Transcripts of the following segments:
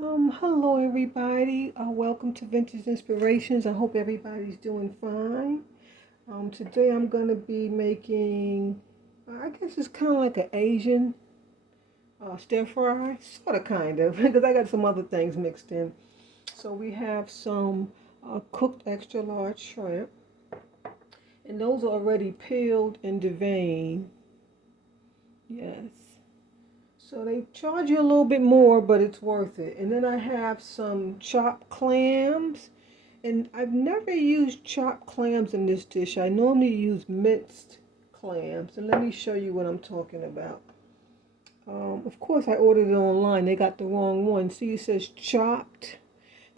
Hello everybody. Welcome to Vintage Inspirations. I hope everybody's doing fine. Today I'm gonna be making, I guess it's kind of like an Asian stir fry, sort of, kind of, because I got some other things mixed in. So we have some cooked extra large shrimp, and those are already peeled and deveined. Yes. So they charge you a little bit more, but it's worth it. And then I have some chopped clams. And I've never used chopped clams in this dish. I normally use minced clams. And let me show you what I'm talking about. Of course, I ordered it online. They got the wrong one. See, it says chopped.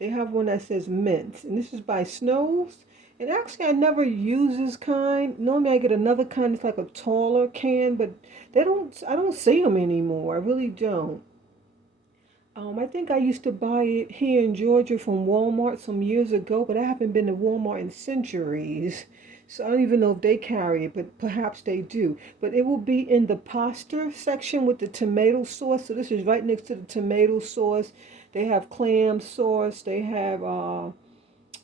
They have one that says minced. And this is by Snow's. And actually, I never use this kind. Normally, I get another kind. It's like a taller can, but I don't see them anymore. I really don't. I think I used to buy it here in Georgia from Walmart some years ago, but I haven't been to Walmart in centuries. So I don't even know if they carry it, but perhaps they do. But it will be in the pasta section with the tomato sauce. So this is right next to the tomato sauce. They have clam sauce. They have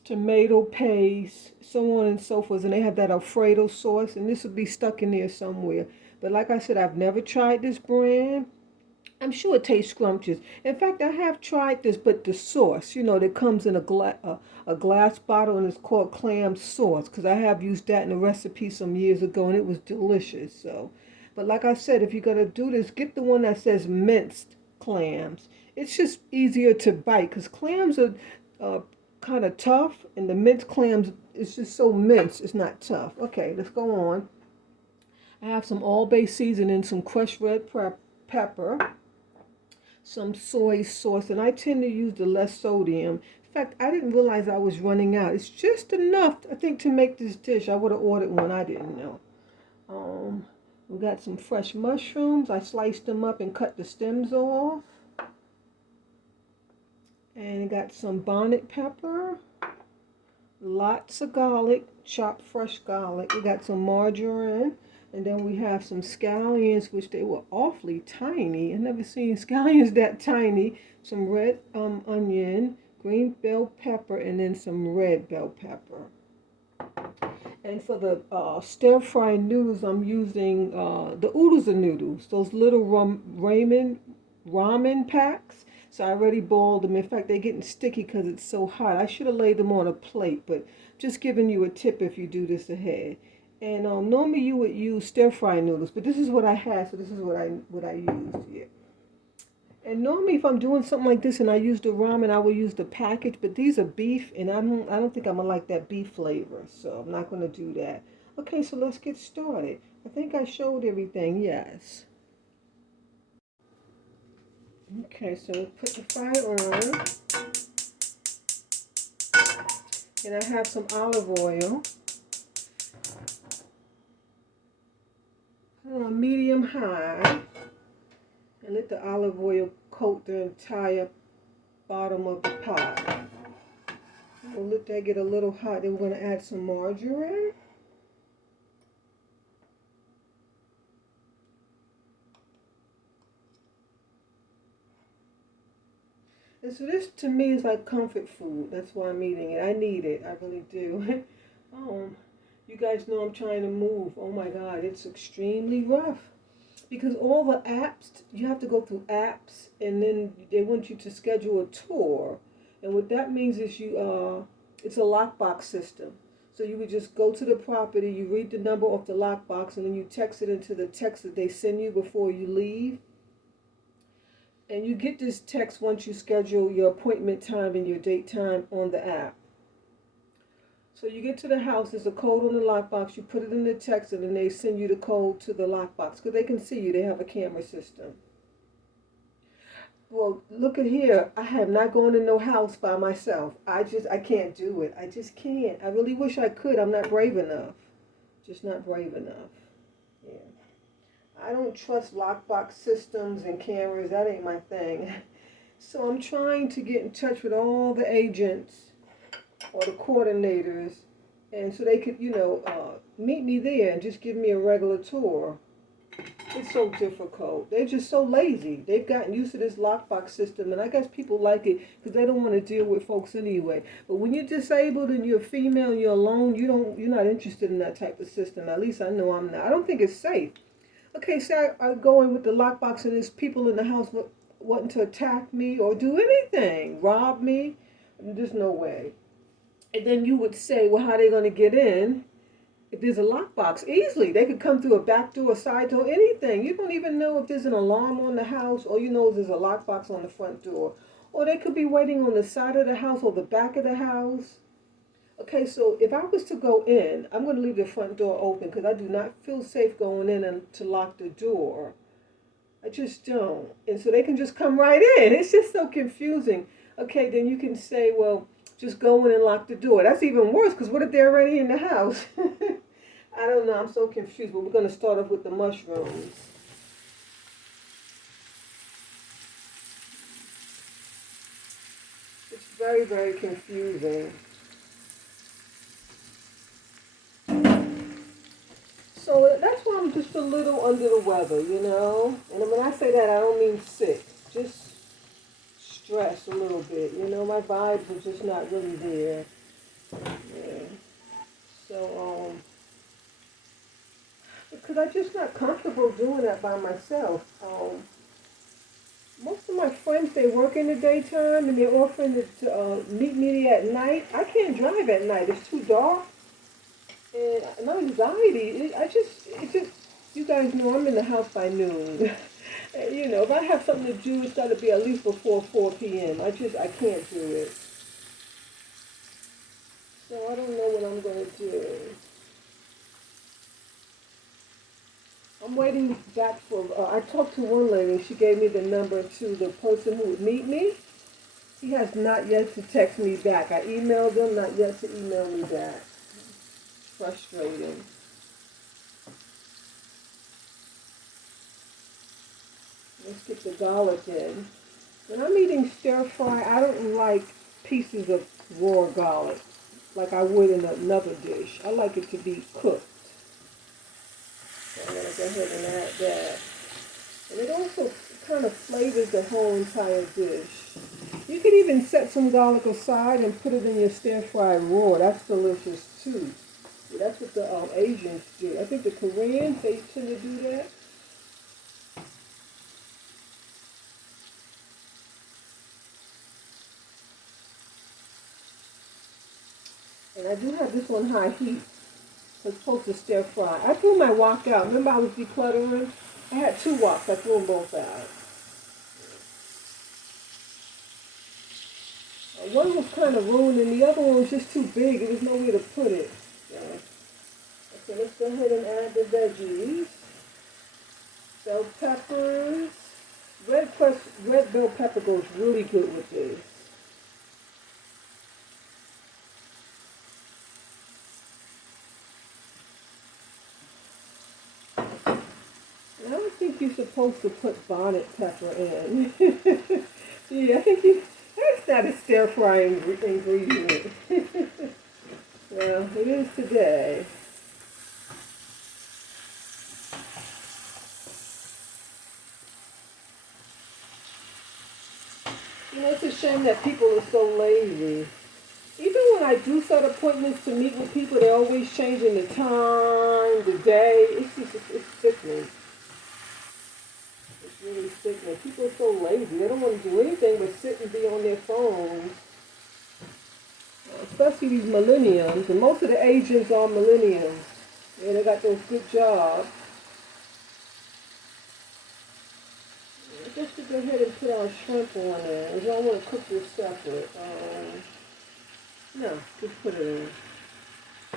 tomato paste, so on and so forth. And they have that Alfredo sauce, and this will be stuck in there somewhere. But like I said, I've never tried this brand. I'm sure it tastes scrumptious. In fact, I have tried this, but the sauce, that comes in a glass bottle, and it's called clam sauce, because I have used that in a recipe some years ago, and it was delicious. So, but like I said, if you're gonna do this, get the one that says minced clams. It's just easier to bite, because clams are uh, kind of tough, and the minced clams it's just so minced, it's not tough. Okay, let's go on. I have some all-bay seasoning, some crushed red pepper, some soy sauce, and I tend to use the less sodium. In fact, I didn't realize I was running out. It's just enough, I think, to make this dish. I would have ordered one. I didn't know. We got some fresh mushrooms. I sliced them up and cut the stems off. And got some bonnet pepper, lots of garlic, chopped fresh garlic. We got some margarine. And then we have some scallions, which they were awfully tiny. I've never seen scallions that tiny. Some red onion, green bell pepper, and then some red bell pepper. And for the stir-fry noodles, I'm using the oodles of noodles, those little ramen packs. So I already boiled them. In fact, they're getting sticky because it's so hot. I should have laid them on a plate, but just giving you a tip if you do this ahead. And normally you would use stir-fry noodles, but this is what I had, so this is what I used here. And normally if I'm doing something like this and I use the ramen, I will use the package, but these are beef, and I don't think I'm gonna like that beef flavor, so I'm not gonna do that. Okay, so let's get started. I think I showed everything, yes. Okay, so put the fire on, and I have some olive oil. Put it on medium high, and let the olive oil coat the entire bottom of the pot. We'll let that get a little hot. Then we're going to add some margarine. And so this to me is like comfort food. That's why I'm eating it. I need it. I really do. You guys know I'm trying to move. Oh my God, it's extremely rough. Because all the apps, you have to go through apps, and then they want you to schedule a tour. And what that means is it's a lockbox system. So you would just go to the property, you read the number off the lockbox, and then you text it into the text that they send you before you leave. And you get this text once you schedule your appointment time and your date time on the app. So you get to the house, there's a code on the lockbox, you put it in the text, and then they send you the code to the lockbox, because they can see you, they have a camera system. Well, look at here, I have not gone in no house by myself. I can't do it. I just can't. I really wish I could. I'm not brave enough. Just not brave enough. Yeah. I don't trust lockbox systems and cameras. That ain't my thing. So I'm trying to get in touch with all the agents or the coordinators, and so they could, meet me there and just give me a regular tour. It's so difficult. They're just so lazy. They've gotten used to this lockbox system, and I guess people like it because they don't want to deal with folks anyway. But when you're disabled and you're female and you're alone, you're not interested in that type of system. At least I know I'm not. I don't think it's safe. Okay, so I go in with the lockbox and there's people in the house wanting to attack me or do anything, rob me. There's no way. And then you would say, well, how are they going to get in? If there's a lockbox, easily they could come through a back door, a side door, anything. You don't even know if there's an alarm on the house. All you know is there's a lockbox on the front door, or they could be waiting on the side of the house or the back of the house. Okay, so if I was to go in, I'm going to leave the front door open because I do not feel safe going in and to lock the door. I just don't. And so they can just come right in. It's just so confusing. Okay, then you can say, well, just go in and lock the door. That's even worse because what if they're already in the house? I don't know. I'm so confused. But we're going to start off with the mushrooms. It's very, very confusing. So that's why I'm just a little under the weather, you know? And when I say that, I don't mean sick. Just stressed a little bit. You know, my vibes are just not really there. Yeah. So, because I'm just not comfortable doing that by myself. Most of my friends, they work in the daytime and they're offering to meet me at night. I can't drive at night. It's too dark. And my anxiety, it's just, you guys know I'm in the house by noon. You know, if I have something to do, it's got to be at least before 4 p.m. I can't do it. So I don't know what I'm going to do. I'm waiting back for, I talked to one lady, she gave me the number to the person who would meet me. He has not yet to text me back. I emailed him, not yet to email me back. Frustrating. Let's get the garlic in. When I'm eating stir fry, I don't like pieces of raw garlic like I would in another dish. I like it to be cooked. So I'm going to go ahead and add that. And it also kind of flavors the whole entire dish. You could even set some garlic aside and put it in your stir fry raw. That's delicious too. That's what the Asians do. I think the Koreans, they tend to do that. And I do have this on high heat. So it's supposed to stir fry. I threw my wok out. Remember I was decluttering? I had 2 woks. I threw them both out. One was kind of ruined and the other one was just too big. There was no way to put it. Yeah. Okay, let's go ahead and add the veggies. Bell peppers. Red bell pepper goes really good with this. And I don't think you're supposed to put bonnet pepper in. Yeah, I think that's not a stir frying ingredient. Well, it is today. You know, it's a shame that people are so lazy. Even when I do set appointments to meet with people, they're always changing the time, the day. It's sickening. It's really sickening. People are so lazy. They don't want to do anything but sit and be on their phones. Especially these millenniums. And most of the Asians are millenniums. Yeah, they got those good jobs. Just to go ahead and put our shrimp on there. I don't want to cook this separate. No, just put it in.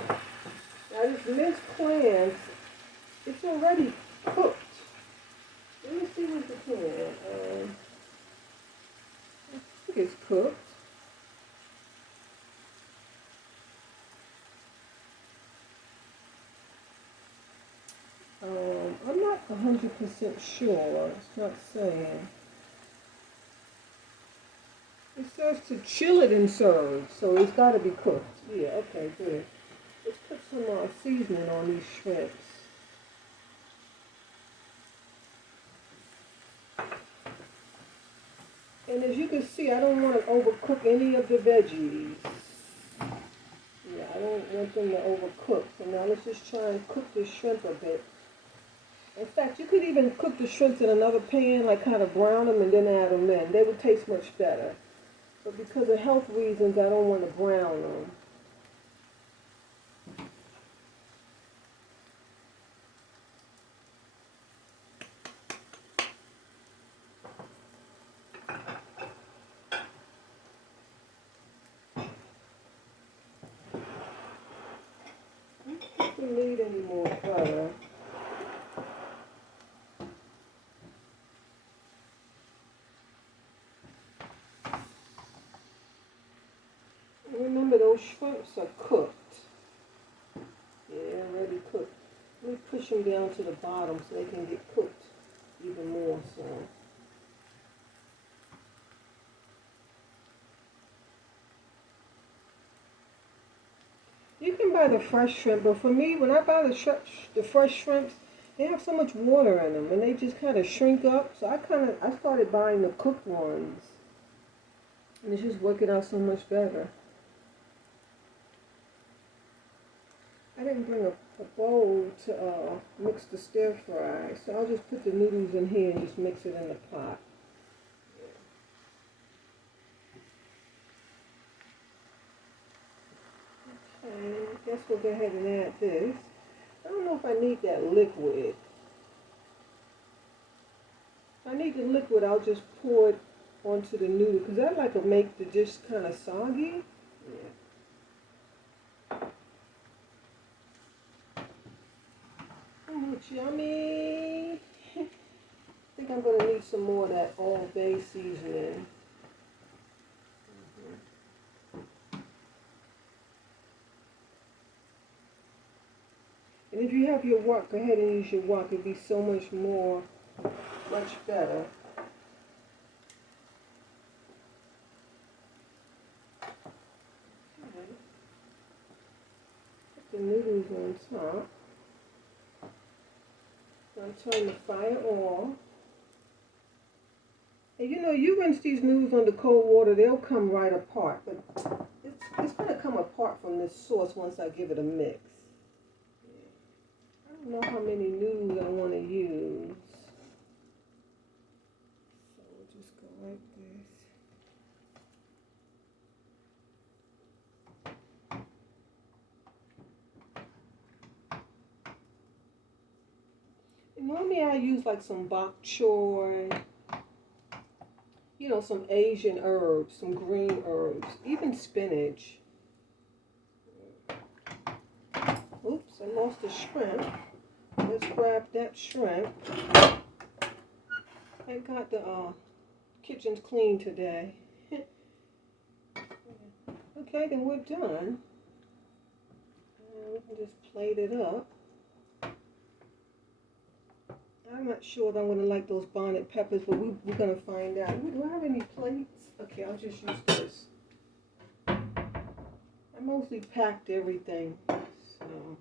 Now this minced clams, it's already cooked. Let me see what's the can. I think it's cooked. I'm not 100% sure. It's not saying. It says to chill it and serve, so it's got to be cooked. Yeah, okay, good. Let's put some seasoning on these shrimps. And as you can see, I don't want to overcook any of the veggies. Yeah, I don't want them to overcook. So now let's just try and cook the shrimp a bit. In fact, you could even cook the shrimps in another pan, like kind of brown them and then add them in. They would taste much better. But because of health reasons, I don't want to brown them. If we need any more butter. Remember, those shrimps are cooked. Yeah, already cooked. Let me push them down to the bottom so they can get cooked even more so. You can buy the fresh shrimp, but for me, when I buy the fresh shrimps, they have so much water in them, and they just kind of shrink up. So I started buying the cooked ones, and it's just working out so much better. I didn't bring a bowl to mix the stir fry, so I'll just put the noodles in here and just mix it in the pot. Okay, I guess we'll go ahead and add this. I don't know if I need that liquid. If I need the liquid, I'll just pour it onto the noodle, because that like will make the dish kind of soggy. Yeah. Oh, it's yummy. I think I'm going to need some more of that All Bay seasoning. And if you have your wok, go ahead and use your wok. It'll be so much better. Okay. Put the noodles on top. I'll turn the fire off. And you know, you rinse these noodles under cold water, they'll come right apart. But it's going to come apart from this sauce once I give it a mix. I don't know how many noodles I want to use. So we'll just go like this. And normally I use like some bok choy, you know, some Asian herbs, some green herbs, even spinach. Oops, I lost the shrimp. Let's grab that shrimp. I got the kitchen's clean today. Okay, then we're done. We can just plate it up. I'm not sure if I'm going to like those bonnet peppers, but we're going to find out. Do I have any plates? Okay, I'll just use this. I mostly packed everything, so.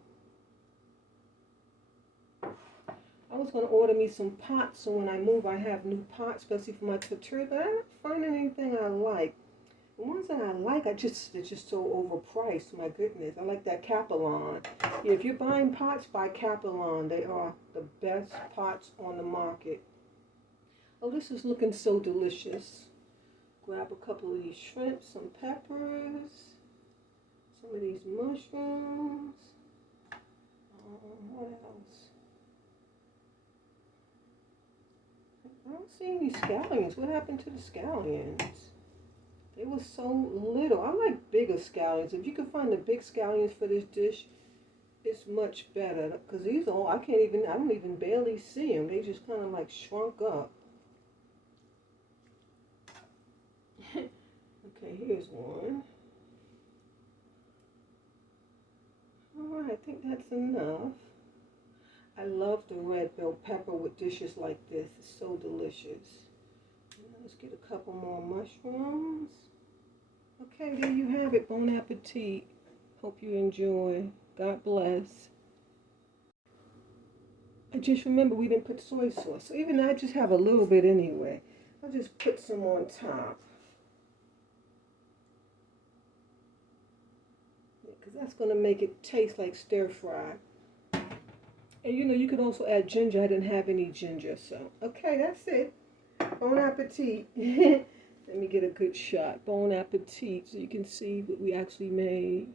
I was going to order me some pots, so when I move I have new pots, especially for my couture, but I'm not finding anything I like. The ones that I like, they're just so overpriced, my goodness. I like that Capelon. Yeah, if you're buying pots, buy Capelon. They are the best pots on the market. Oh, this is looking so delicious. Grab a couple of these shrimp, some peppers, some of these mushrooms. What else? I don't see any scallions. What happened to the scallions? They were so little. I like bigger scallions. If you can find the big scallions for this dish, it's much better. Because these are, I don't even barely see them. They just kind of like shrunk up. Okay, here's one. Alright, I think that's enough. I love the red bell pepper with dishes like this. It's so delicious. Let's get a couple more mushrooms. Okay, there you have it. Bon appetit. Hope you enjoy. God bless. I just remember we didn't put soy sauce. So even I just have a little bit anyway. I'll just put some on top. Because that's going to make it taste like stir fry. And you know, you could also add ginger. I didn't have any ginger, so. Okay, that's it. Bon appetit. Let me get a good shot. Bon appetit so you can see what we actually made.